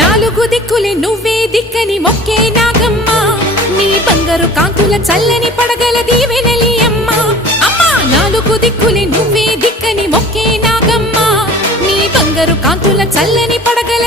నాలుగు దిక్కులే నువ్వే దిక్కని మొక్కే నాగమ్మ నీ బంగారు కాంతుల చల్లని పడగల దీవెనలి అమ్మ అమ్మా నాలుగు దిక్కులే నువ్వే దిక్కని మొక్కే నాగమ్మ నీ బంగారు కాంతుల చల్లని పడగల